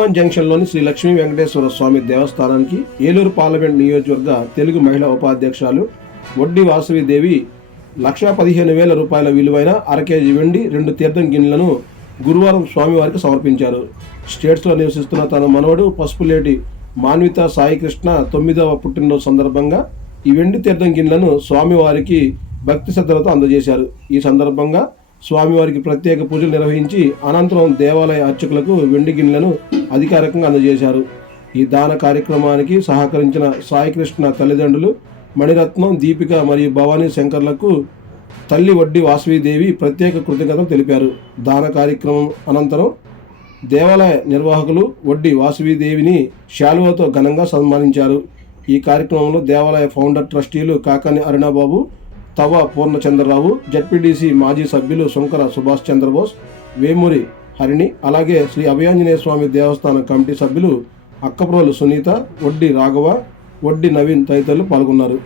హనుమాన్ జంక్షన్లోని శ్రీ లక్ష్మీ వెంకటేశ్వర స్వామి దేవస్థానానికి ఏలూరు పార్లమెంట్ నియోజకవర్గ తెలుగు మహిళా ఉపాధ్యక్షురాలు వడ్డీ వాసవిదేవి 1,15,000 రూపాయల విలువైన కేజీ వెండి 2 తీర్థం గిన్నెలను గురువారం స్వామివారికి సమర్పించారు. స్టేట్స్లో నివసిస్తున్న తన మనవడు పసుపులేటి మాన్విత సాయికృష్ణ 9వ పుట్టినరోజు సందర్భంగా ఈ వెండి తీర్థం గిన్నెలను స్వామివారికి భక్తి శ్రద్ధలతో అందజేశారు. ఈ సందర్భంగా స్వామివారికి ప్రత్యేక పూజలు నిర్వహించి అనంతరం దేవాలయ అర్చకులకు వెండి గిన్నెలను అధికారికంగా అందజేశారు. ఈ దాన కార్యక్రమానికి సహకరించిన సాయికృష్ణ తల్లిదండ్రులు మణిరత్నం, దీపిక మరియు భవానీ శంకర్లకు తల్లి వడ్డీ వాసవిదేవి ప్రత్యేక కృతజ్ఞతలు తెలిపారు. దాన కార్యక్రమం అనంతరం దేవాలయ నిర్వాహకులు వడ్డీ వాసవిదేవిని శాలువతో ఘనంగా సన్మానించారు. ఈ కార్యక్రమంలో దేవాలయ ఫౌండర్ ట్రస్టీలు కాకాని అరుణాబాబు, తవ పూర్ణచంద్రరావు, జడ్పీటీసీ మాజీ సభ్యులు శంకర సుభాష్ చంద్రబోస్, వేమూరి హరిణి, అలాగే శ్రీ అభయాంజనేయ స్వామి దేవస్థానం కమిటీ సభ్యులు అక్కప్రోలు సునీత, వడ్డీ రాఘవ, వడ్డీ నవీన్ తదితరులు పాల్గొన్నారు.